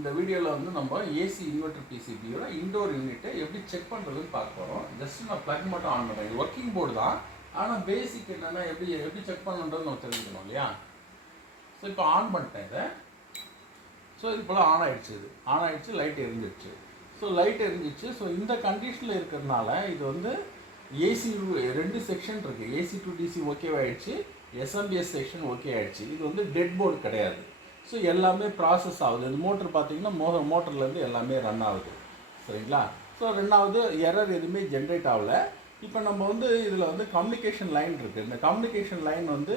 இந்த வீடியோவில் வந்து நம்ம ஏசி இன்வெர்டர் பிசிபியோட இன்டோர் யூனிட்டை எப்படி செக் பண்ணுறதுன்னு பார்க்க போகிறோம். ஜஸ்ட் நான் ப்ளக் மட்டும் ஆன் பண்ணுறேன். இது ஒர்க்கிங் போர்டு தான், ஆனால் பேசிக் என்னென்னா எப்படி செக் பண்ணணுன்றது நம்ம தெரிஞ்சுக்கணும் இல்லையா. ஸோ இப்போ ஆன் பண்ணிட்டேன் இதை. ஸோ இது போல் ஆன் ஆகிடுச்சு, லைட் எரிஞ்சிடுச்சு. ஸோ லைட் எரிஞ்சிச்சு. ஸோ இந்த கண்டிஷனில் இருக்கிறதுனால இது வந்து ஏசி 2 செக்ஷன் இருக்குது. ஏசி டு டிசி ஓகே ஆகிடுச்சு, எஸ்எம்பிஎஸ் செக்ஷன் ஓகே ஆகிடுச்சு. இது வந்து டெட் போர்டு கிடையாது. ஸோ எல்லாமே ப்ராசஸ் ஆகுது. இந்த மோட்டர் பார்த்தீங்கன்னா மோட்டர்லேருந்து எல்லாமே ரன் ஆகுது. சரிங்களா. ஸோ ரெண்டாவது எரர் எதுவுமே ஜென்ரேட் ஆகலை. இப்போ நம்ம வந்து இதில் வந்து கம்யூனிகேஷன் லைன் இருக்குது. இந்த கம்யூனிகேஷன் லைன் வந்து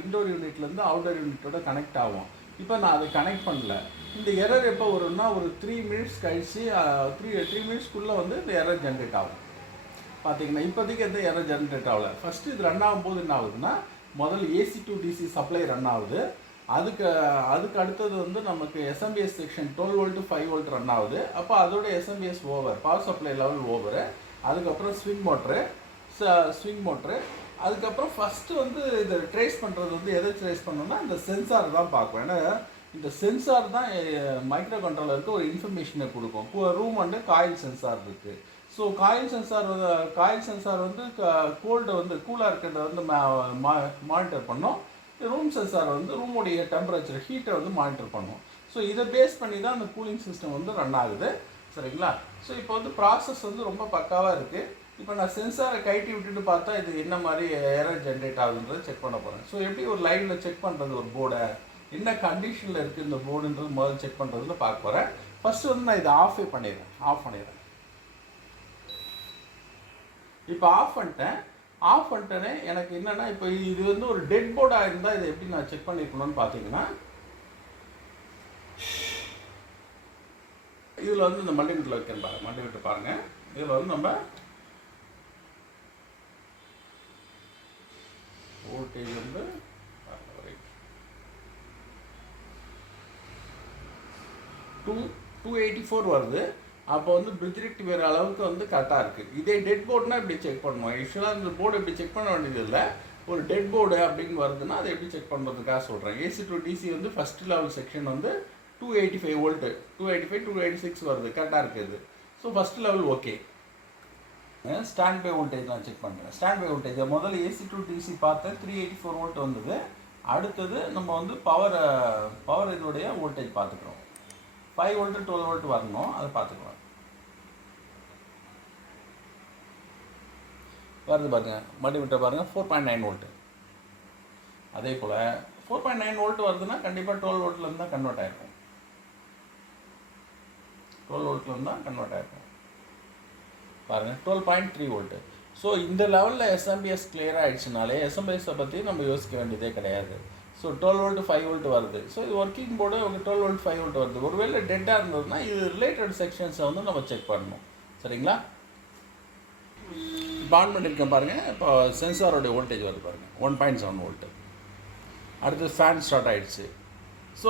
இன்டோர் யூனிட்லேருந்து அவுட்டோர் யூனிட்டோட கனெக்ட் ஆகும். இப்போ நான் அதை கனெக்ட் பண்ணல. இந்த எரர் எப்போ வரும்னா ஒரு 3 மினிட்ஸ் கழிச்சு 3 மினிட்ஸ்க்குள்ளே வந்து இந்த எரர் ஜென்ரேட் ஆகும். பார்த்தீங்கன்னா இப்போதைக்கு எந்த எரர் ஜென்ரேட் ஆகலை. ஃபஸ்ட்டு இது ரன் ஆகும்போது என்ன ஆகுதுன்னா முதல்ல AC to DC supply run ஆகுது. அதுக்கு அடுத்தது வந்து நமக்கு SMPS section 12 volt 5 volt run ஆகுது. அப்போ அதோட SMPS over, power supply level over. அதுக்கப்புறம் ஸ்விங் மோட்ரு. அதுக்கப்புறம் ஃபஸ்ட்டு வந்து இதை ட்ரேஸ் பண்ணுறது வந்து எதை ட்ரேஸ் பண்ணோம்னா இந்த சென்சார் தான் பார்க்கும். ஏன்னா இந்த சென்சார் தான் மைக்ரோ கண்ட்ரோலருக்கு ஒரு இன்ஃபர்மேஷனை கொடுக்கும். ரூம் வந்து காயில் சென்சார் இருக்குது. ஸோ காயில் சென்சார் வந்து கோல்டை வந்து கூலாக இருக்கிறத வந்து மானிட்டர் பண்ணோம். ரூம் சென்சார் வந்து ரூமுடைய டெம்பரேச்சர் ஹீட்டை வந்து மானிட்டர் பண்ணும். ஸோ இதை பேஸ் பண்ணி தான் அந்த கூலிங் சிஸ்டம் வந்து ரன் ஆகுது. சரிங்களா. ஸோ இப்போ வந்து ப்ராசஸ் வந்து ரொம்ப பக்காவாக இருக்குது. இப்போ நான் சென்சாரை கழட்டி விட்டுட்டு பார்த்தா இது என்ன மாதிரி எரர் ஜென்ரேட் ஆகுதுன்றதை செக் பண்ண போகிறேன். ஸோ எப்படி ஒரு லைவில் செக் பண்ணுறது, ஒரு போர்டை என்ன கண்டிஷனில் இருக்குது இந்த போர்டுன்றது முதல்ல செக் பண்ணுறதுல பார்க்க போகிறேன். ஃபஸ்ட்டு வந்து நான் இதை ஆஃப் பண்ணிடுறேன். இப்போ ஆஃப் பண்ணிட்டேனே எனக்கு என்னென்னா இப்போ இது வந்து ஒரு டெட் போர்டாக இருந்தால் இதை எப்படி நான் செக் பண்ணிக்கணும்னு பார்த்தீங்கன்னா இதில் வந்து இந்த மல்டிமீட்டரில் வைக்கிறேன் மல்டிமீட்டர் பாருங்கள். இதில் வந்து நம்ம வோல்டேஜ் வந்து 284 வருது. அப்போ வந்து பிரிட்ஜ் ரெக்டிஃபையர் அளவுக்கு வந்து கரெக்டாக இருக்குது. இதே டெட் போர்டுனா இப்படி செக் பண்ணுவோம். யூஸ்வலாக இந்த போர்டு இப்படி செக் பண்ண வேண்டியது இல்லை. ஒரு டெட் போர்டு அப்படின்னு வருதுன்னா அதை எப்படி செக் பண்ணுறதுக்காக சொல்கிறேன். ஏசி டு டிசி வந்து ஃபஸ்ட் லெவல் செக்ஷன் வந்து 285 வோல்ட்டு, 286 வருது, கரெக்டாக இருக்குது. So first level okay. Standby voltage நான் செக் பண்ணுறேன். ஸ்டாண்ட் பை வோல்டேஜ் முதல்ல ஏசி டு டிசி பார்த்தேன், 384 வோல்ட் வந்தது. அடுத்தது நம்ம வந்து பவர் இதோடைய வோல்டேஜ் பார்த்துக்கிறோம். 5 வோல்ட்டு 12 வோல்ட் வரணும், அதை பார்த்துக்கலாம். வருது பாருங்கள், மல்டிமீட்டர் பாருங்கள், 4.9 வோல்ட்டு. அதே போல் 4.9 வோல்ட் வருதுன்னா கண்டிப்பாக 12 வோல்ட்லேருந்து தான் கன்வெர்ட் ஆகிருக்கும். 12 வோல்ட்லேருந்து தான் கன்வெர்ட் ஆகிருக்கும். பாருங்கள் 12.3 வோல்ட்டு. ஸோ இந்த லெவலில் எஸ்எம்பிஎஸ் கிளியர் ஆகிடுச்சுனாலே எஸ்எம்பிஎஸை பற்றி நம்ம யோசிக்க வேண்டியதே கிடையாது. ஸோ 12 வோல்ட் 5 வோல்ட் வருது. ஸோ இது ஒர்க்கிங் போர்டு 12 வோல்ட் 5 வோல்ட் வருது. ஒருவேளை டெட்டாக இருந்ததுன்னா இது ரிலேட்டட் செக்ஷன்ஸை வந்து நம்ம செக் பண்ணணும். சரிங்களா. இப்போ ஆன் பண்ணியிருக்கேன் பாருங்கள். இப்போ சென்சாரோடைய வோல்டேஜ் வருது பாருங்கள், 1.7 வோல்ட்டு. அடுத்து ஃபேன் ஸ்டார்ட் ஆகிடுச்சு. ஸோ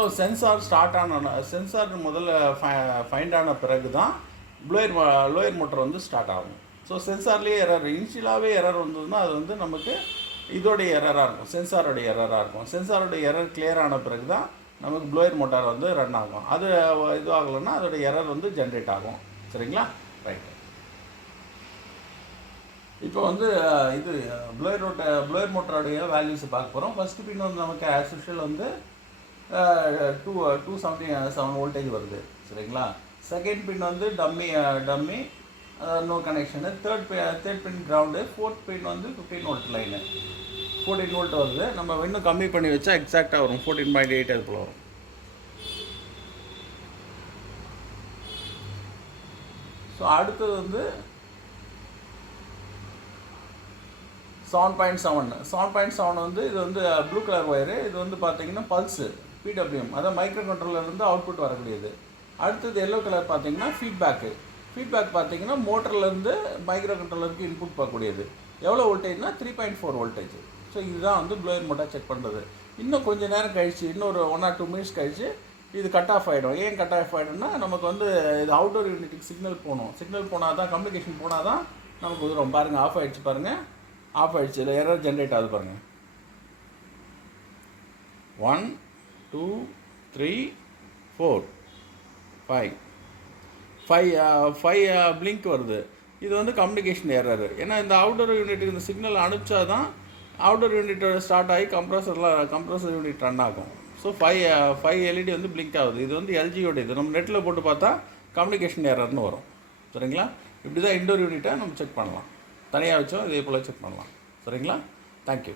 சென்சார் முதல்ல ஃபைண்ட் ஆன பிறகு தான் லோயர் மோட்டர் வந்து ஸ்டார்ட் ஆகும். ஸோ சென்சார்லேயே எரர், இனிஷியலாகவே எரர் வந்ததுன்னா அது வந்து நமக்கு இதோடைய எரராக இருக்கும், சென்சாரோடைய எரராக இருக்கும். சென்சாரோடைய எரர் கிளியர் ஆன பிறகு தான் நமக்கு ப்ளோயர் மோட்டார் வந்து ரன் ஆகும். அது இது ஆகலைன்னா அதோடைய எரர் வந்து ஜென்ரேட் ஆகும். சரிங்களா. ரைட். இப்போ வந்து இது ப்ளோயர் மோட்டருடைய வேல்யூஸை பார்க்க போகிறோம். ஃபஸ்ட்டு பின் வந்து நமக்கு ஆஸ் யூஷுவல் வந்து 277 வோல்டேஜ் வருது. சரிங்களா. செகண்ட் பின் வந்து டம்மி நோ கனெக்ஷனு. தேர்ட் பின் கிரவுண்டு. ஃபோர்த் பின் வந்து 15 வோல்ட் லைனு, 14 வோல்ட் வருது. நம்ம இன்னும் கம்மி பண்ணி வச்சா எக்ஸாக்டாக வரும், 14.8 அது போல் வரும். ஸோ அடுத்தது வந்து 7.7 வந்து இது வந்து ப்ளூ கலர் ஒயரு. இது வந்து பார்த்தீங்கன்னா பல்ஸு பிடபிள்யூஎம், அதாவது மைக்ரோ கண்ட்ரோலர்லேருந்து அவுட்புட் வரக்கூடியது. அடுத்தது எல்லோ கலர் பார்த்தீங்கன்னா ஃபீட்பேக் பார்த்தீங்கன்னா மோட்டர்லேருந்து மைக்ரோ கண்ட்ரோலருக்கு இன்புட் பார்க்கக்கூடியது. எவ்வளோ வோல்டேஜ்னா 3.4 வோல்டேஜ். ஸோ இதுதான் வந்து ப்ளோயர் மோட்டார் செக் பண்ணுறது. இன்னும் கொஞ்சம் நேரம் கழிச்சு, இன்னொரு 1 or 2 மினிட்ஸ் கழிச்சு இது கட் ஆஃப் ஆகிடும். ஏன் கட் ஆஃப் ஆகிடும்னா நமக்கு வந்து இது அவுட்டோர் யூனிட்டுக்கு சிக்னல் போனால் தான், கம்யூனிகேஷன் போனால் தான் நமக்கு உதவும். பாருங்கள் ஆஃப் ஆகிடுச்சு, பாருங்கள் ஆஃப் ஆகிடுச்சு. இல்லை எரர் ஜென்ரேட் ஆகுது பாருங்கள். 1 2 3 4 5 5 பிளிங்க் வருது. இது வந்து கம்யூனிகேஷன் எரர். ஏன்னா இந்த அவுட்டோர் யூனிட்டுக்கு இந்த சிக்னல் அனுப்பிச்சா தான் அவுட்டோர் யூனிட்டோட ஸ்டார்ட் ஆகி கம்ப்ரஸர் யூனிட் ரன் ஆகும். ஸோ 5 எல்இடி வந்து பிளிங்க் ஆகுது. இது வந்து எல்ஜியோட இது. நம்ம நெட்டில் போட்டு பார்த்தா கம்யூனிகேஷன் எரர்னு வரும். சரிங்களா? இப்படி தான் இண்டோர் யூனிட்டை நம்ம செக் பண்ணலாம். தனியாக வச்சோம் இதே போல் செக் பண்ணலாம். சரிங்களா? தேங்க்யூ.